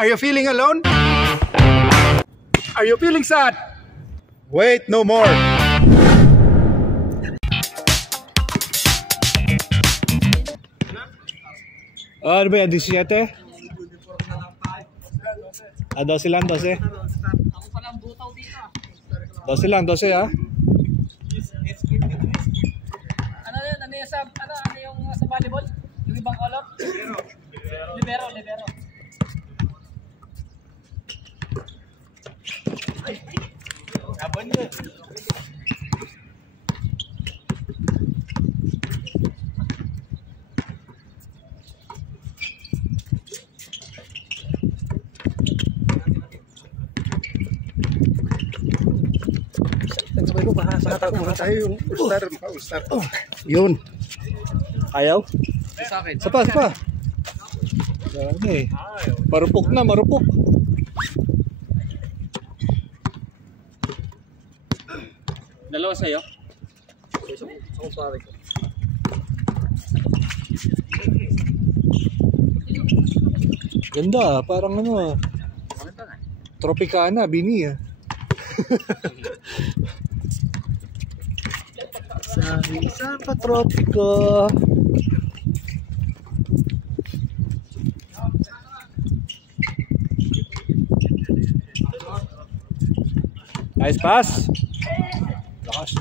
Are you feeling alone? Are you feeling sad? Wait no more. Ano ba yan? 17? 12 lang, 12. Ako palang butaw dito. 12 lang, 12 ha? Ano yun? Ano yung sa, ano yung sa volleyball? Yung ibang color? Libero. Abon yun. Sabay ko baka muna tayo yung all-star. Yun. Ayaw? Sa akin. Sapa. Dami. Marupok na, marupok. Dalawa sa'yo? Sa pare ko. Ganda, parang ano. Tropicana, Bini ah. Sa patropiko. Nice pass. Lakas.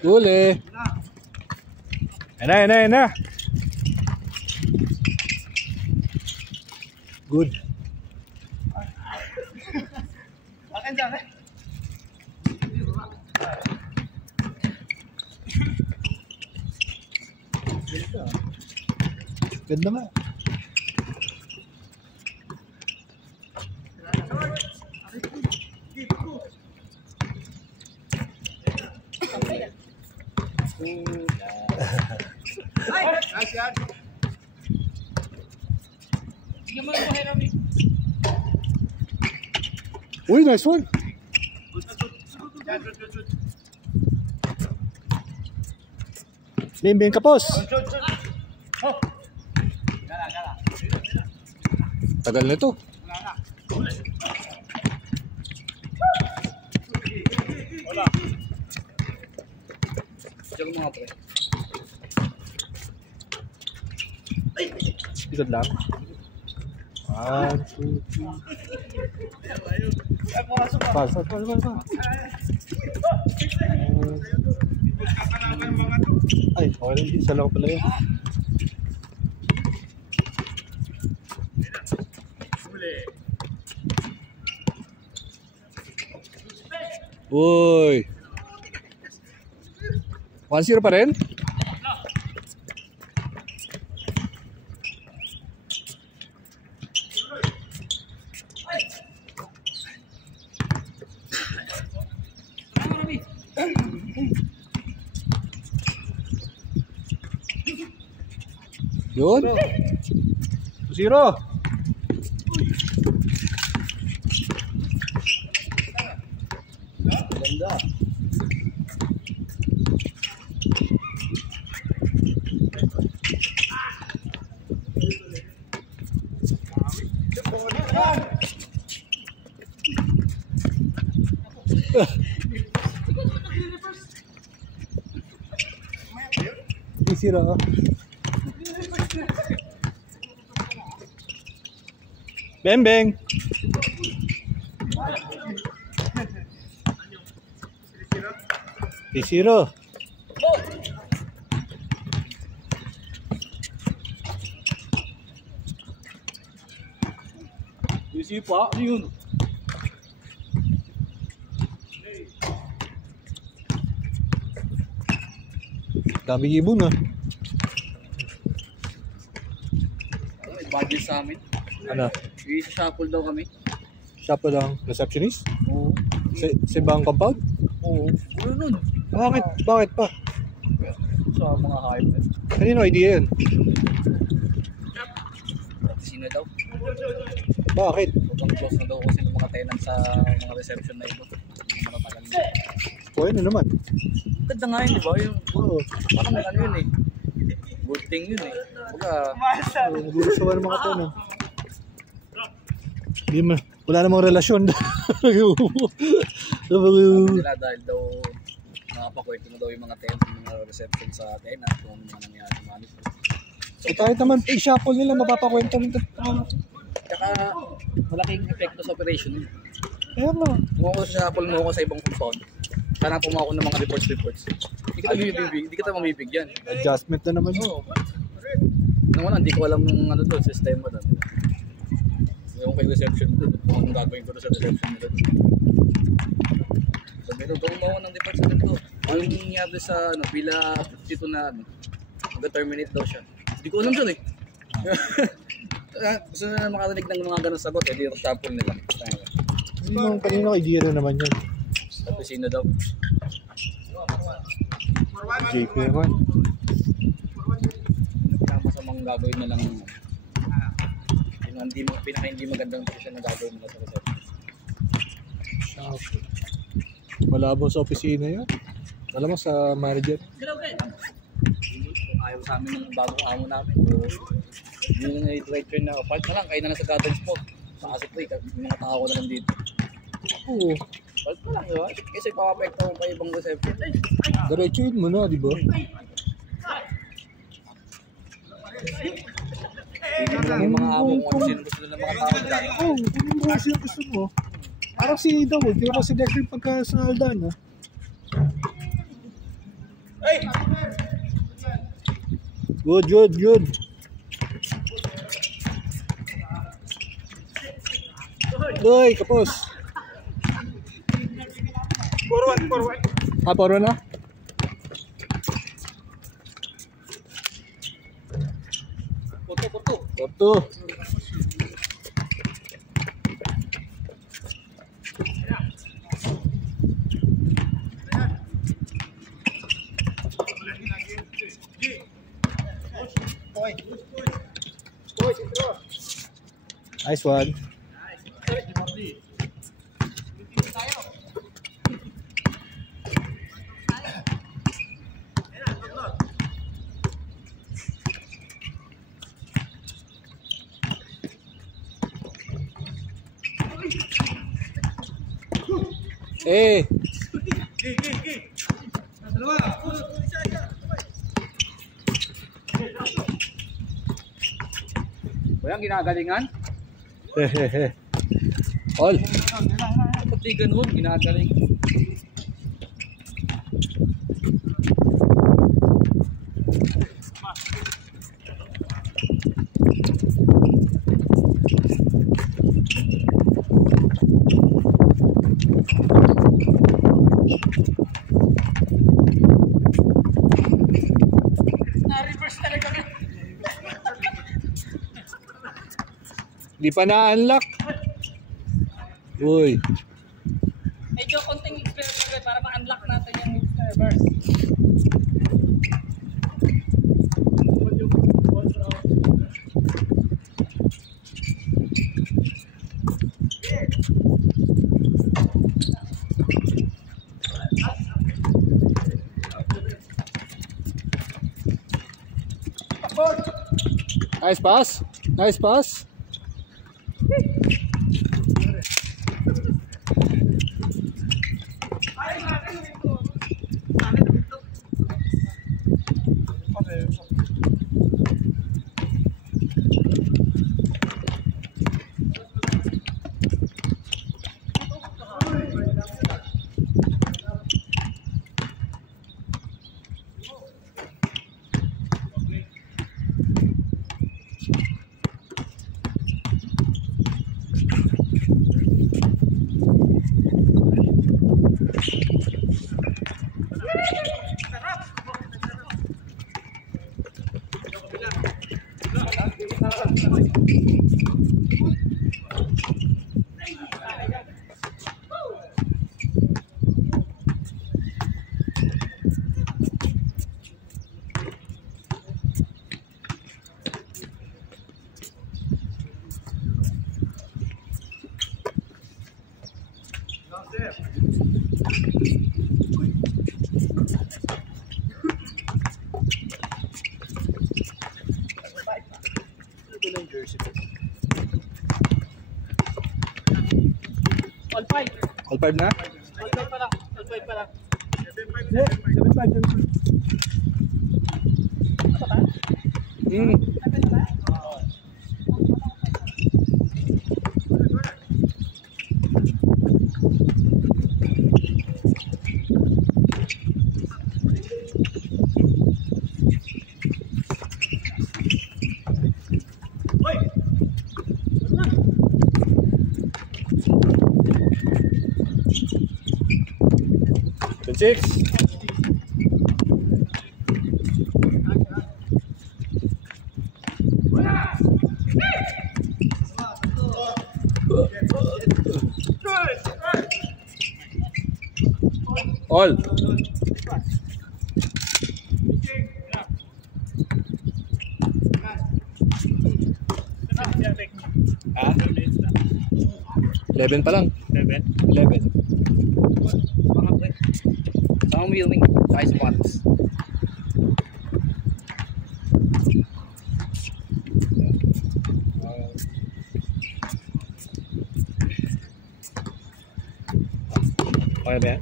Huli. Enak. Good. Akin sa akin. Ganda nga. Nice yan. Sige mo lang po, Herami. Uy, nice one. Bimbing kapos. Gala. Tagal na ito. Wala. Diyan mga pre. Isad lang. 1, 2, 3. Pas. Ay, okay lang din. Isa lang pala yun. Uy. 1-0 pa rin? Yun. 2-0. Ganda. Sira. Beng. Isiro. Isi pa, yun. Dami ibon ah. Budget sa amin. Ano? I-shuffle daw kami. Shuffle lang. Receptionist? Oo. Sa ibang compound? Oo. Ano nun? Bakit pa? Sa mga hype. Kanino idea yun? Sino daw? Bakit? Sobrang close na daw kasi ng mga tenant sa mga reception na ito. Yung mga matagal na. O, ano naman? Ganda nga yun, di ba? Yung, Oo. parang ano yun eh. Good thing yun eh. Baga, Nagugustuhan ng mga tenant. Hindi mo, wala namang relasyon. nila dahil daw nakapakwento na daw yung mga tenant, yung mga reception sa tenant, kung ano mga nangyari sa mga nito. So, kahit naman i-shuffle nila, mapapakwenta nito. Tsaka, malaking epekto sa operation yun. Kaya nga. Kung ako shuffle mo ako sa ibang compound, sana pumawa ko ng mga reports. Hindi kita mamibigyan. Adjustment na naman yun. Oo. Nung una, hindi ko alam yung ano doon, sistema doon. Yung kay reception doon, kung anong gagawin ko doon sa reception doon. Sabi doon, gawin mo ako ng department to. Ano yung nangyari sa Villa 52 na mag-terminate daw siya. Hindi ko alam doon eh. Gusto na makarinig ng mga ganun sagot, eh di yung shuffle nila. Yung kanina idea na naman yun. Sa pisina daw. JP naman. Pinakamasamang gagawin na lang yung hindi magandang posisyon na gagawin nila sa reception. Okay. Malabo sa opisina yun. Alam mo sa manager. Kung ayaw sa amin ng bagong amo namin, hindi na i-train na park na lang, kayo na lang sa gardens po. Paasok po yung mga tao ko na lang dito. Oo. Park na lang, diba? Kasi papapekta mo pa ibang reception. Diretsuin mo na, di ba? Yung mga amo kung sino gusto ng mga tao nila. Oo, kung mga sino gusto mo. Parang si Dawag, di ba si Declan pagka sa Aldan, ha? Good. Uy, kapos. Forward. Ah, forward na? Koto. Nice one. Eh. Walang ginagalingan? Hehehe. All. Ba't di ganun? Ginagaling. Na-reverse talaga. Di pa na-unlock. Uy. Medyo konting experience para ma-unlock natin yung reverse. Nice pass. Ito lang jersey ko. All 5. All 5 na? All 5 pa lang. All 5 pa lang. 7-5. Six. All. Ah? 11 pa lang. 11. Sama mo yung saka spots. Okay ba yan?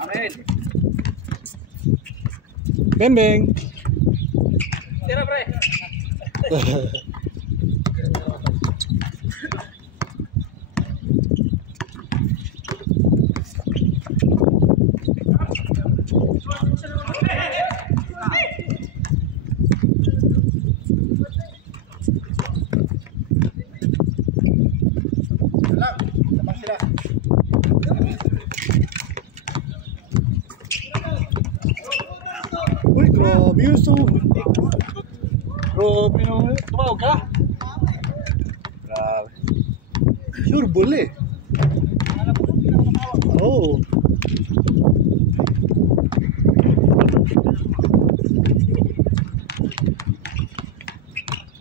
Akin. Bembeng. Tira pre. Uy, grabe yun. So, grabe naman. Tumawag ka? Grabe. Sure, bull eh. Oo.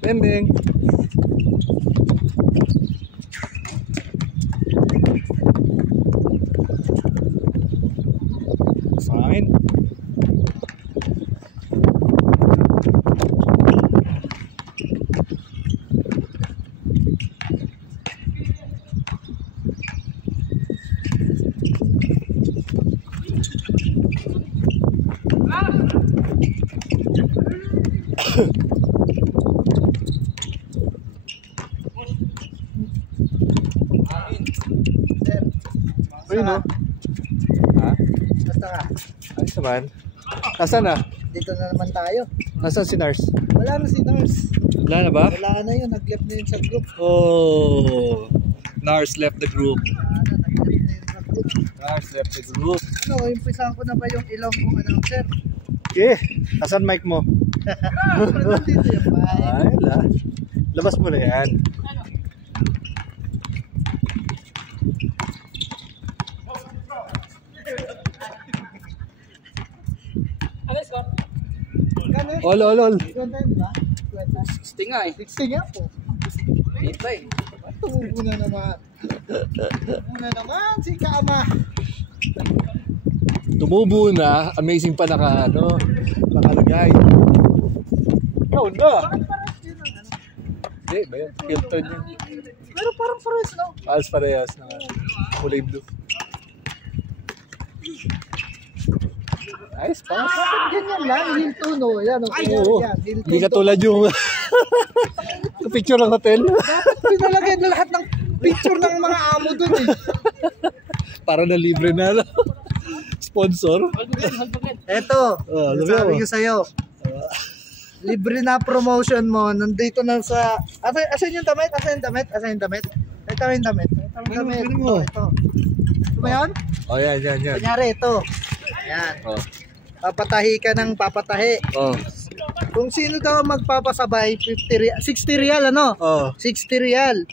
Bembeng. Fine. Uy, no? Ha? Basta ka. Ayos naman. Nasaan na? Dito na naman tayo. Nasaan si Nars? Wala na si Nars. Wala na ba? Wala na yun. Nag-left na yun sa group. Oh, Nars left the group. Wala na. Nag-left na yun sa group. Nars left the group. Ano, umpisahan ko na ba yung ilong kong announcer? Okay, nasaan mic mo? Nandito yung mic. Ay, labas mo na yan. Ano score? Kano? All. Kwenta yun ba? Kwenta. 60 nga eh. 60 nga po. 8 pa eh. Tumubo na naman. Tumubo na naman si Kama. Tumubo na, amazing pa nakalagay. Ikaw na. Hindi, ba yun? Hilton yun. Pero parang pares, no? Alas parehas na kulay blue. Ayos, pass. Ganyan lang, Hilton, no? Yan, okay. Oo, Yan, Hilton. hindi katulad yung picture ng hotel. Dapat pinalagay na lahat ng picture ng mga amo dun eh. Para na libre na, sponsor. Eto, sabi mo. ko sa'yo. Libre na promotion mo. Nandito na sa... Asan yung damit? Asan yung damit? Asan yung damit? Ito yung damit. Ito yung damit. Ano mo? Ito. Ito ba yun? Oh, yan. Kunyari, ito. Ayan. Oh. Papatahi ka ng papatahi. Oh. Kung sino daw magpapasabay, 60 real ano? Oh. 60 real.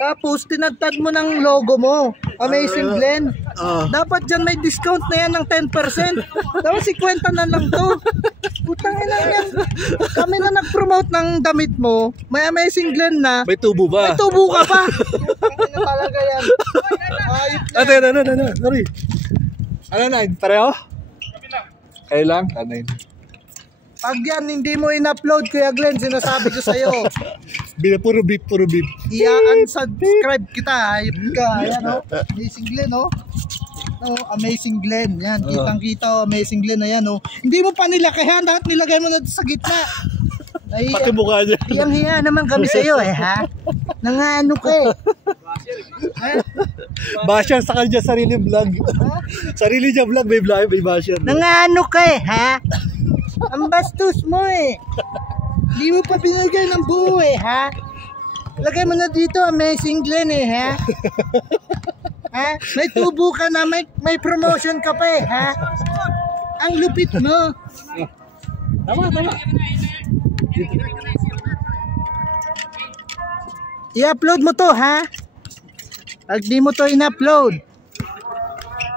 Tapos tinagtag mo ng logo mo. Amazing Glen. Dapat dyan may discount na yan ng 10%. Tapos 50 na lang to. Putang ina yan. Kami na nag-promote ng damit mo. May Amazing Glen na. May tubo ba? May tubo ka pa. Putang ina talaga yan. Ayop na. Ate, ano, sorry. Ano na, pareho? Kayo lang? Ano yun? Pag yan hindi mo in-upload, Kuya Glen, sinasabi ko sa'yo. Puro beef. Unsubscribe kita, ayop ka. Ayan o, Amazing Glen o. Amazing Glen, yan, kitang-kita o, Amazing Glen na yan o. Hindi mo pa nilakihan, dapat nilagay mo na sa gitna. Ay, Pati mukha niya. Hiyang-hiya naman kami sa'yo ha. Nangano ka Basher sa kanya sarili vlog. Sarili niya vlog, may basher. Nangano ka ha. Ang bastos mo Hindi mo pa binigay ng buo ha. Lagay mo na dito, Amazing Glen ha. Ha? May tubo ka na, may promotion ka pa ha. Ang lupit mo. Tama. I-upload mo to ha. Pag di mo to in-upload,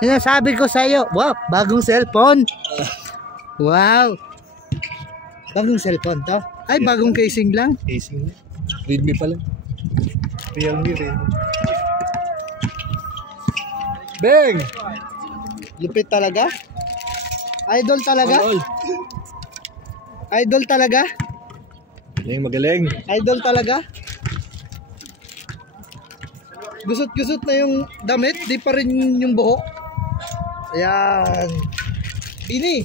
sinasabi ko sa'yo, wow, bagong cellphone. Wow. Bagong cellphone to? Ay, bagong casing lang? Casing. Redmi pala. Realme. Bang! Lupit talaga? Idol talaga? Idol talaga? Magaling. Idol talaga? Gusot-gusot na yung damit, di pa rin yung buhok. Ayan. Ini.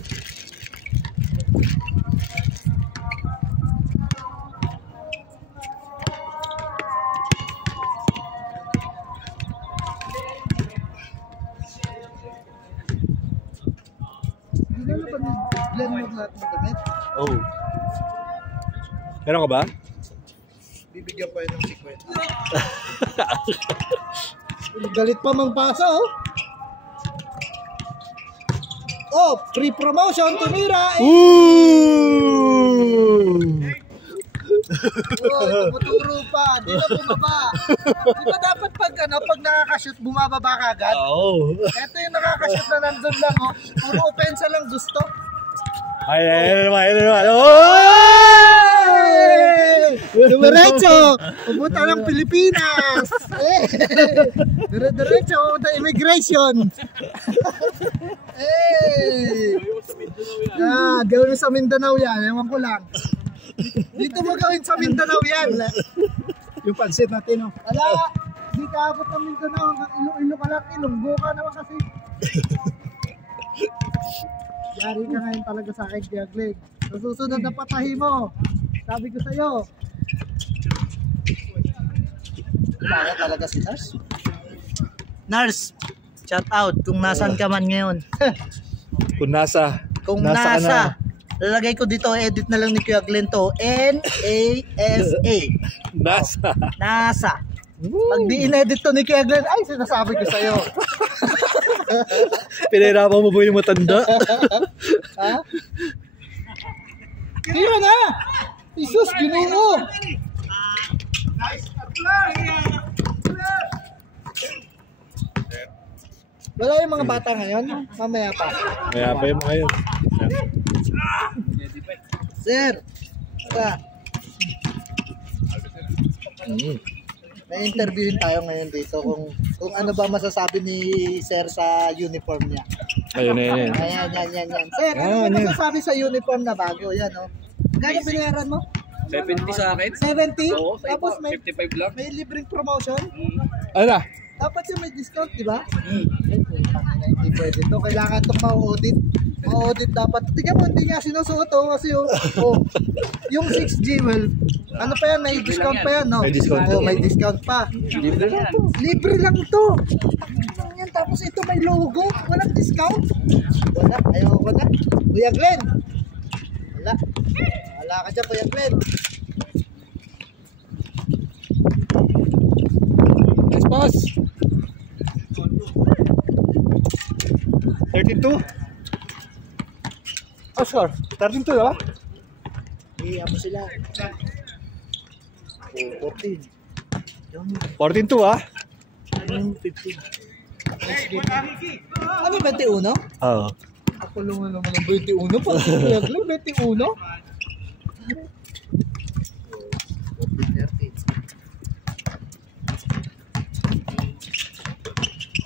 Blend mo lahat ng damit. Oh. Meron ka ba? Bibigyan pa yun ng 50. Galit pa mang pasa free promotion, tumira tumuturo pa, di na bumaba. Di ba dapat pag nakakashoot, bumababa ka agad? Oo. Ito yung nakakashoot na nandun lang puro opensa lang gusto. Ay naman. Diretso, pumunta ng Pilipinas. Diretso, pumunta immigration. Gawin mo sa Mindanao yan, ewan ko lang. Dito mo gawin sa Mindanao yan. Yung pansit natin, Ala, di ka abot ng Mindanao, Iloilo ka lang, Ilonggo ka naman kasi. Yari ka ngayon talaga sa akin, Kuya Glen. Sa susunod na patahi mo, sabi ko sa'yo. Kaya talaga si Nars. Nars, shout out kung nasan ka man ngayon. Kung nasa lalagay ko dito, edit na lang ni Kuya Glen to. N-A-S-A. NASA. Pag di in-edit to ni Kuya Glen, ay sinasabi ko sa'yo. Pinahirapan mo ba yung matanda? Ha? Kaya na! Isus, Ginoo! Wala yung mga bata ngayon? Mamaya pa. Kaya pa yung mga yun. Sir! May interviewin tayo ngayon dito kung ano ba masasabi ni Sir sa uniform niya. Ayun. Ayan. Sir, ano ba masasabi sa uniform na bago? Yan, Gano'ng binayaran mo? 70 sa akin? 70? Oo, Tapos may 55 lang. may libreng promotion? Ano? Dapat yung may discount, di ba? Hindi pwede to. Kailangan itong ma-audit. Ma-audit dapat. Tingnan mo, hindi nga sinusuot kasi yung 6G, well, ano pa yan? May discount pa yan, no? May discount. May discount pa. Libre lang. Libre lang to. Yan, tapos ito may logo. Walang discount. Wala, ayaw ko na. Kuya Glen. Wala ka dyan, Kuya Glen. Nice pass. 32? Oh, sure. 32, diba? Iya mo sila. 14. 14-2 ah. Ano, 21? Oo. Ako lang naman ng 21. Pag kaya lang, 21?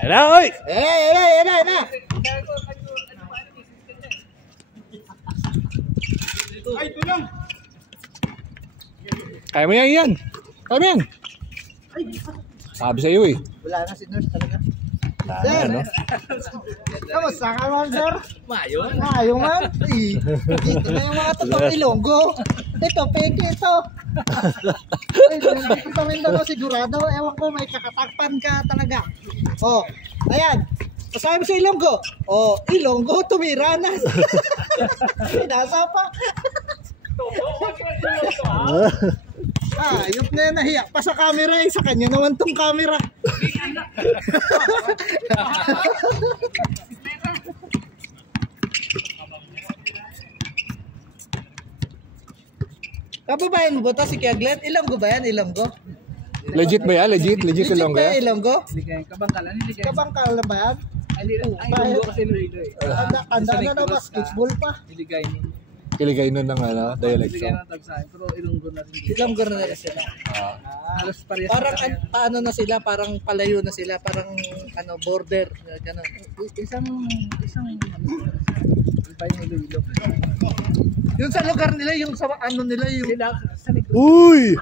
Ala, oy! Ena! Kaya mo yan. Kaya mo yan. Sabi sa'yo eh. Wala na si nurse talaga. Wala na, no? Kamusta ka man, sir? Mayo. Mayo man. Dito na yung mga totoong Ilonggo. Ito, peke ito. Ay, hindi ko rin daw sigurado. Ewan ko, may kakatakpan ka talaga. Oh, ayan. Pasabi mo sa Ilonggo. Oh, Ilonggo, tumira na. Nasa pa. Yung na nahiya pa sa camera eh. Sa kanya naman tong camera. Kababayan mo ba ito si Kiaglet? Ilonggo ba yan? Ilonggo? Legit ba yan? Legit Ilonggo ba yan? Ilonggo? Kabangkalan, hindi kayo. Kabangkal na ba yan? Ay, Ilonggo kasi Iloilo eh. Anda na na basketball pa. Iligay nun. Kiligay nun ng ano, dialect Iligay song. ng tagsahin. Pero Ilonggo na rin. Ilonggo na nila sila. Halos parehas Parang na kaya. paano na sila, parang palayo na sila, parang ano border, ganun. Isang iba yung Iloilo. Yung sa lugar nila, yung sa ano nila, yung Sila, sa likod. Uy!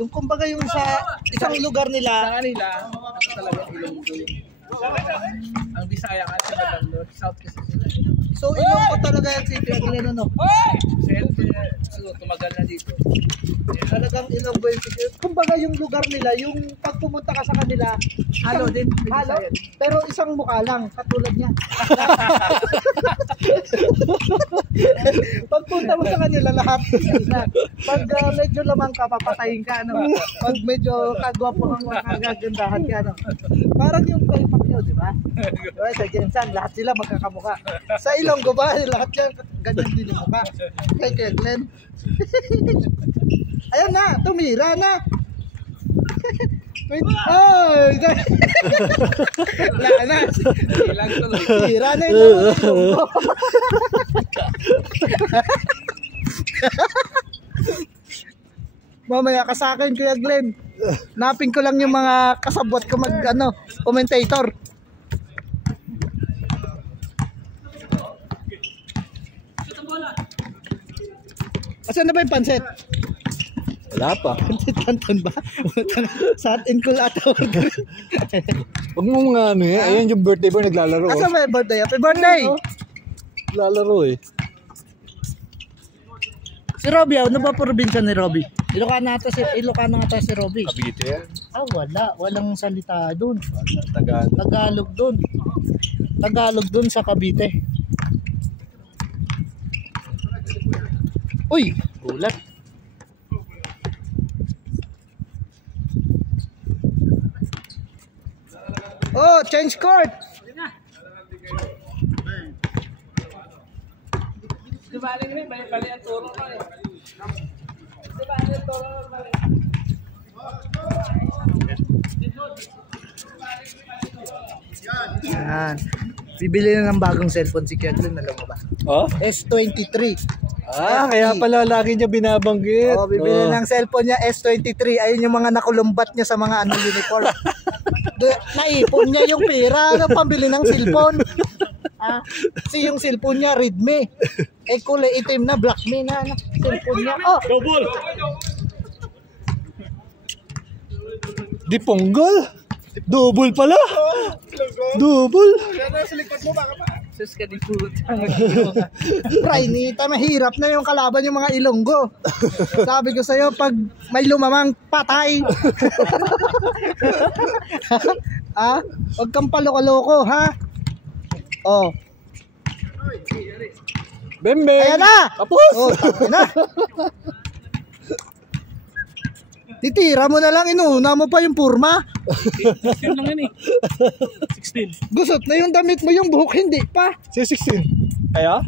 yung kumbaga yung sa isang lugar Sa nila, kanila, talagang Ilonggo yun. Ang Bisaya kasi talagang North, South kasi sila. so Ilonggo talaga yan si Kiaglet ano. So, tumagal na dito. Talagang Ilonggo yung kumbaga yung lugar nila, yung pag pumunta ka sa kanila, Halo din. halo, pero isang mukha lang, katulad niya. Pag punta mo sa kanila lahat, pag medyo lamang ka, papatayin ka, ano? Pag medyo kagwapo kang kagagandahan ka, ano? Parang yung Play Pacquiao, di ba? Diba, sa Jensan, lahat sila magkakamukha. Sa Ilonggo ba, lahat yan, ganyan din yung mukha. Kay Glenn. Ayun na, tumira na. Wait, ay! Wala na. Ilang tuloy. Tira na yung Ilonggo. Mamaya ka sa akin, Kuya Glenn. Napin ko lang yung mga kasabot ko mag, ano, commentator. Asan na ba yung pansit? Wala pa. Pansit canton ba? Sa atin ko ata order. Huwag mo mga ano eh. Ayan yung birthday boy naglalaro. Asan ba yung birthday? Happy birthday! Naglalaro eh. Si Robby, ano ba probinsya ni Robby? Ilocano ata si Robby. Cavite yan. Ah, wala. Walang salita doon. Tagalog. Tagalog doon. Tagalog doon sa Cavite. Uy, gulat. Oh, change court. Di bali rin, bali ang turo ko eh. Di bali ang turo ko, bali. Yan. Bibili na ng bagong cellphone si Kiaglen, alam mo ba? Oh? S23. Kaya pala lagi niya binabanggit. Oh, bibili ng cellphone niya S23. Ayun yung mga nakulumbat niya sa mga ano uniform. Naipon niya yung pera ng pambili ng cellphone. Kasi yung cellphone niya Redmi. Kulay itim na, black me na cellphone niya. Oh, Double! Di ponggol? Double pala! Double! Sus ka di puta. Rainita, mahirap na yung kalaban yung mga Ilonggo. Sabi ko sa'yo, pag may lumamang patay. Huwag kang paloko-loko, ha? Oh. Bembeng! Ayan na! Tapos! Oh, na. Titira mo na lang, inuuna mo pa yung purma. 16 lang yan eh. 16. Gusot na yung damit mo, yung buhok hindi pa. Si 16. Kaya?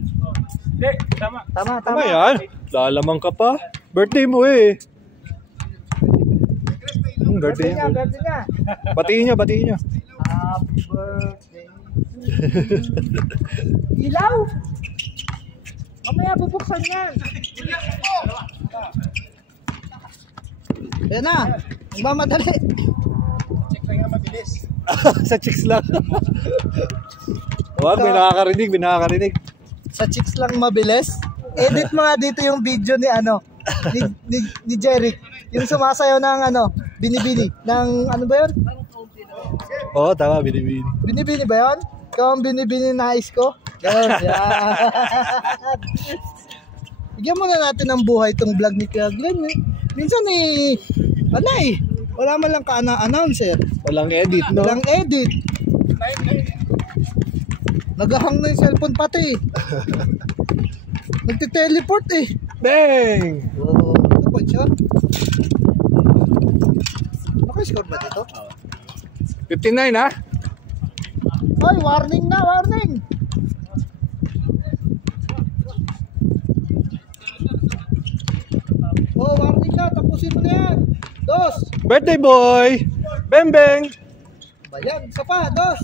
Hindi, tama. Tama. Yan. Lalamang ka pa. Birthday mo eh. Birthday niya. Birthday niya. Batiin niyo, batiin niyo. Happy birthday. Ilaw! Mamaya bubuksan yan. Yan na. Magmamadali. Check lang nga mabilis. Sa chicks lang. Wag, may nakakarinig. Sa chicks lang mabilis. Edit mo nga dito yung video ni ano, ni Jeric. Yung sumasayaw ng ano, binibini. Ng ano ba yun? Oo, tama, binibini. Binibini ba yun? Ikaw ang binibini na nais ko? Yan. Bigyan muna natin ng buhay itong vlog ni Kuya Glenn. Minsan wala man lang ka-announcer. Walang edit, no? Walang edit. Nagahang na yung cellphone pati. Nagte-teleport eh. Bang! Oh, ito ba siya? Naka-score ba dito? 59, ha? Ay, warning na, warning! Oh, warning na, tapusin mo na yan. Dos! Birthday boy! Bang bang! Bayan, isa pa, dos!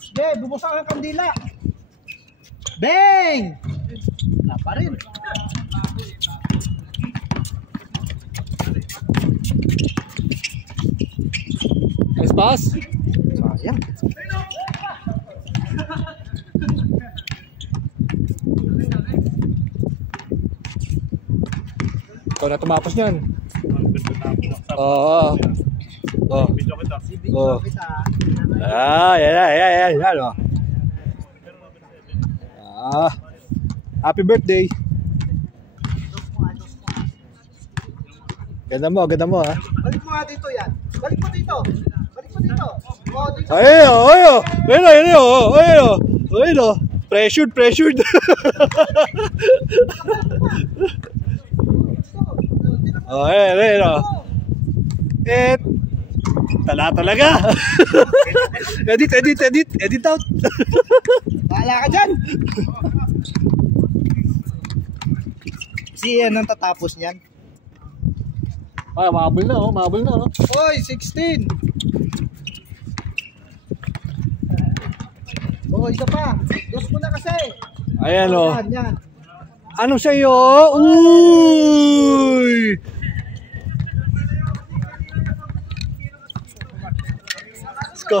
Sige, bubuksan ang kandila. Bang! Wala pa rin. Nice pass? Sayang. Ikaw na tumapos niyan. Oo. Oh. Oh. Yan. Oh. Happy birthday. Ganda mo ha. Balik mo nga dito yan. Balik mo dito. Oh, dito. Ayun. Pressured. Oh, ayun. Tala talaga. Edit out. Bahala ka dyan. Si yan ang tatapos niyan. Ay, mabul na. Oy, 16. Oh, isa pa. Dos mo na kasi. Ayan o. Yan. Ano sa'yo? Uy! Let's go.